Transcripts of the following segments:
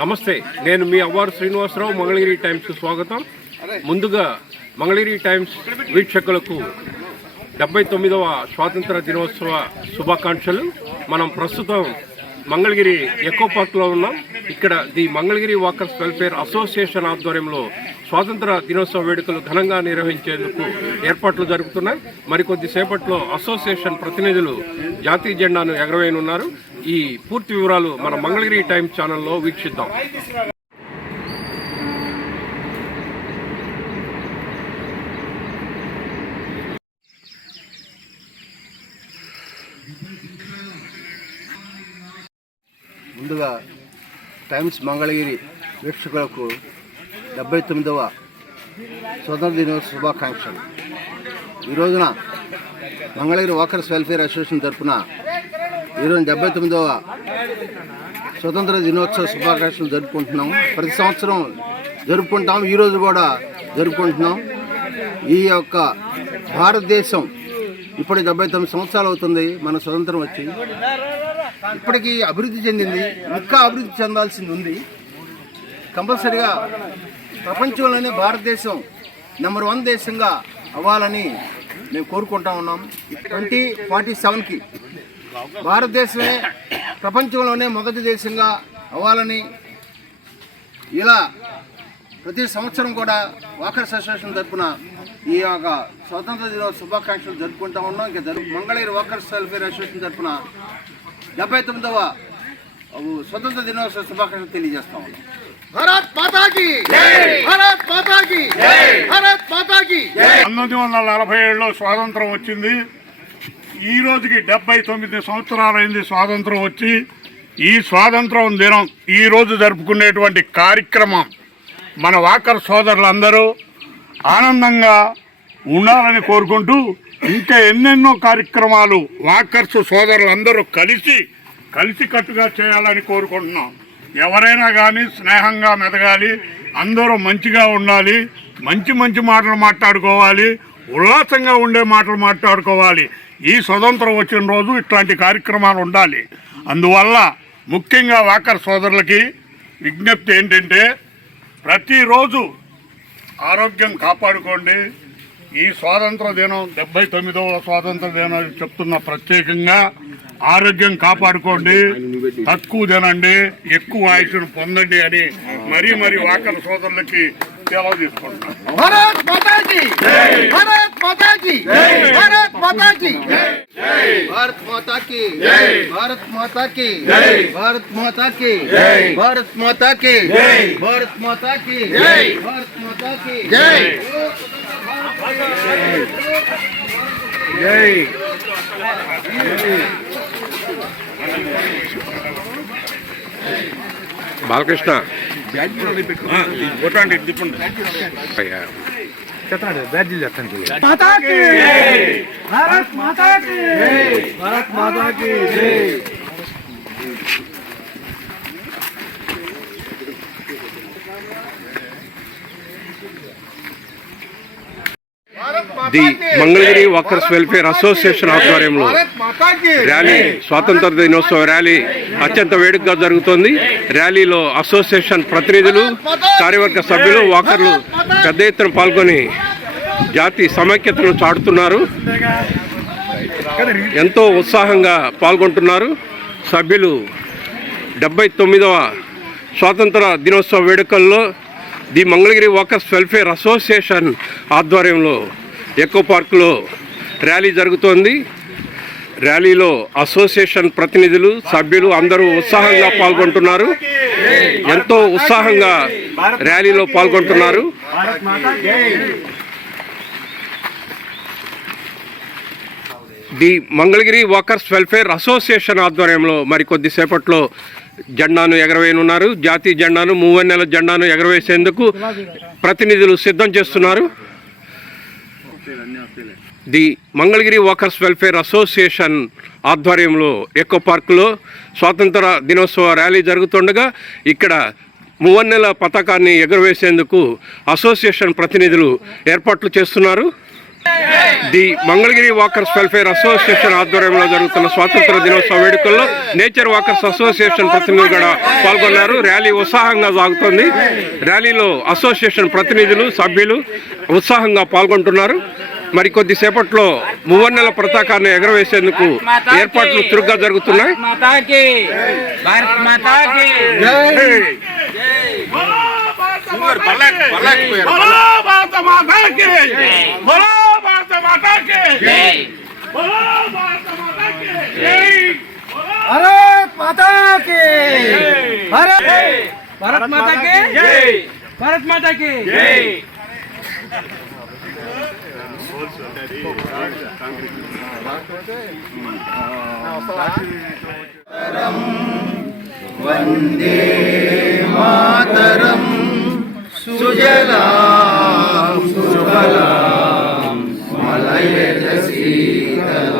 నమస్తే నేను మీ అవ్వారు శ్రీనివాసరావు మంగళగిరి టైమ్స్కు స్వాగతం. ముందుగా మంగళగిరి టైమ్స్ వీక్షకులకు డెబ్బై తొమ్మిదవ స్వాతంత్ర దినోత్సవ శుభాకాంక్షలు. మనం ప్రస్తుతం మంగళగిరి ఎకో పార్క్లో ఉన్నాం. ఇక్కడ the Mangalagiri walkers welfare association ఆధ్వర్యంలో స్వాతంత్ర దినోత్సవ వేడుకలు ఘనంగా నిర్వహించేందుకు ఏర్పాట్లు జరుగుతున్నాయి మరికొద్దిసేపట్లో అసోసియేషన్ ప్రతినిధులు జాతీయ జెండాను ఎగరవేయనున్నారు. ఈ పూర్తి వివరాలు మన మంగళగిరి టైమ్స్ ఛానల్లో వీక్షిద్దాం. ముందుగా టైమ్స్ మంగళగిరి వీక్షకులకు డెబ్బై తొమ్మిదవ స్వతంత్ర దినోత్సవ శుభాకాంక్షలు. ఈ రోజున మంగళగిరి వాకర్స్ వెల్ఫేర్ అసోసియేషన్ తరఫున ఈరోజు డెబ్బై తొమ్మిదవ స్వతంత్ర దినోత్సవ శుభాకాంక్షలు జరుపుకుంటున్నాం. ప్రతి సంవత్సరం జరుపుకుంటాం ఈరోజు కూడా జరుపుకుంటున్నాం. ఈ యొక్క భారతదేశం ఇప్పుడు డెబ్బై తొమ్మిది సంవత్సరాలు అవుతుంది మన స్వతంత్రం వచ్చి. ఇప్పటికీ అభివృద్ధి చెందింది ఇంకా అభివృద్ధి చెందాల్సింది ఉంది. కంపల్సరిగా ప్రపంచంలోనే భారతదేశం నెంబర్ వన్ దేశంగా అవ్వాలని మేము కోరుకుంటా ఉన్నాం. ట్వంటీ ఫార్టీ సెవెన్కి భారతదేశమే ప్రపంచంలోనే మొదటి దేశంగా అవ్వాలని ఇలా ప్రతి సంవత్సరం కూడా వాకర్స్ అసోసియేషన్ తరఫున ఈ యొక్క స్వతంత్ర దినోత్సవ శుభాకాంక్షలు జరుపుకుంటా ఉన్నాం. ఇంకా జరుపు మంగళగిరి వాకర్స్ వెల్ఫేర్ అసోసియేషన్ తరఫున డెబ్బై తొమ్మిదవ స్వతంత్ర దినోత్సవ శుభాకాంక్షలు తెలియజేస్తా ఉన్నాం. భారత్ మాతాకి! భారత్ మాతాకి! భారత్ మాతాకి! పంతొమ్మిది వందల నలభై ఏడులో స్వాతంత్రం వచ్చింది. ఈ రోజుకి డెబ్బై తొమ్మిది సంవత్సరాలైంది స్వాతంత్రం వచ్చి ఈ స్వాతంత్రం దినం ఈరోజు జరుపుకునేటువంటి కార్యక్రమం మన వాకర్ సోదరులందరూ ఆనందంగా ఉండాలని కోరుకుంటూ ఇంకా ఎన్నెన్నో కార్యక్రమాలు వాకర్స్ సోదరులందరూ కలిసి కలిసికట్టుగా చేయాలని కోరుకుంటున్నాం. ఎవరైనా కానీ స్నేహంగా మెదగాలి అందరూ మంచిగా ఉండాలి మంచి మంచి మాటలు మాట్లాడుకోవాలి ఉల్లాసంగా ఉండే మాటలు మాట్లాడుకోవాలి. ఈ స్వతంత్రం వచ్చిన రోజు ఇట్లాంటి కార్యక్రమాలు ఉండాలి. అందువల్ల ముఖ్యంగా వాకర్ సోదరులకి విజ్ఞప్తి ఏంటంటే ప్రతిరోజు ఆరోగ్యం కాపాడుకోండి. ఈ స్వాతంత్ర దినం డెబ్బై తొమ్మిదవ స్వాతంత్ర దినం చెప్తున్న ప్రత్యేకంగా ఆరోగ్యం కాపాడుకోండి. తక్కువ తినండి ఎక్కువ ఆయుషను పొందండి అని మరీ మరీ వాకర్ సోదరులకి సెలవు తీసుకుంటున్నాను భారత్ మాతాజీ భారత్ మాతాజీ భారత్ మాతాజీ భారత్ మాతాకి భారత్ మాతాకి భారత్ మాతాకి భారత్ మాతాకి భారత్ మాతాకి భారత్ మాతాకి జై జై Hey! బాలకృష్ణ. కొట్టండి తిప్పండి అయ్యా. మాతాకి! భారత్ మాతాకి! భారత్ మాతాకి! The Mangalagiri walkers welfare association ఆధ్వర్యంలో ర్యాలీ స్వాతంత్ర దినోత్సవ ర్యాలీ అత్యంత వేడుకగా జరుగుతోంది. ర్యాలీలో అసోసియేషన్ ప్రతినిధులు కార్యవర్గ సభ్యులు వాకర్లు పెద్ద ఎత్తున పాల్గొని జాతి సమైక్యతను చాటుతున్నారు. ఎంతో ఉత్సాహంగా పాల్గొంటున్నారు. సభ్యులు డెబ్బై తొమ్మిదవ స్వాతంత్ర దినోత్సవ వేడుకల్లో the Mangalagiri walkers welfare association ఆధ్వర్యంలో ఎకో పార్కులో ర్యాలీ జరుగుతోంది. ర్యాలీలో అసోసియేషన్ ప్రతినిధులు సభ్యులు అందరూ ఉత్సాహంగా పాల్గొంటున్నారు. ఎంతో ఉత్సాహంగా ర్యాలీలో పాల్గొంటున్నారు. The Mangalagiri walkers welfare association ఆధ్వర్యంలో మరి కొద్దిసేపట్లో జెండాను ఎగరవేయనున్నారు. జాతీయ జెండాను మూవన్నెల జెండాను ఎగరవేసేందుకు ప్రతినిధులు సిద్ధం చేస్తున్నారు. The Mangalagiri walkers welfare association ఆధ్వర్యంలో ఎకో పార్కులో స్వాతంత్ర దినోత్సవ ర్యాలీ జరుగుతుండగా ఇక్కడ మువన్నెల పతాకాన్ని ఎగురవేసేందుకు అసోసియేషన్ ప్రతినిధులు ఏర్పాట్లు చేస్తున్నారు. The Mangalagiri walkers welfare association ఆధ్వర్యంలో జరుగుతున్న స్వాతంత్ర దినోత్సవ వేడుకల్లో నేచర్ వాకర్స్ అసోసియేషన్ ప్రతినిధులు కూడా పాల్గొన్నారు. ర్యాలీ ఉత్సాహంగా సాగుతోంది. ర్యాలీలో అసోసియేషన్ ప్రతినిధులు సభ్యులు ఉత్సాహంగా పాల్గొంటున్నారు. మరికొద్దిసేపట్లో మువ్వన్నెల పతాకాన్ని ఎగరవేసేందుకు ఏర్పాట్లు చురుగ్గా జరుగుతున్నాయి. భారత్ మాతా కే భారత్ భారత్ మాతా భారత్ మాతా కే పోల్స్ అంటే అది కాంక్రీట్. వందే మాతరం సుజలా సుఫలా మలయజ సీతలా.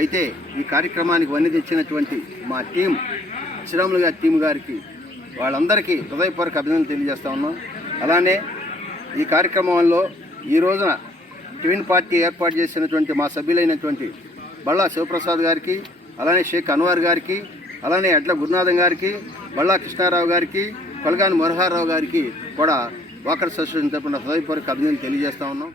అయితే ఈ కార్యక్రమానికి వన్ని తెచ్చినటువంటి మా టీం శ్రీరాములు గారి టీం గారికి వాళ్ళందరికీ హృదయపూర్వక అభినందనలు తెలియజేస్తా ఉన్నాం. అలానే ఈ కార్యక్రమంలో ఈ రోజున ట్విన్ పార్టీ ఏర్పాటు చేసినటువంటి మా సభ్యులైనటువంటి బళ్ళా శివప్రసాద్ గారికి అలానే షేక్ అన్వార్ గారికి అలానే అడ్ల గురునాథం గారికి బళ్ళా కృష్ణారావు గారికి కొలగాని మనోహర్రావు గారికి కూడా వాకర్ అసోసియేషన్ తరపున హృదయపూర్వక అభినందనలు తెలియజేస్తా ఉన్నాం.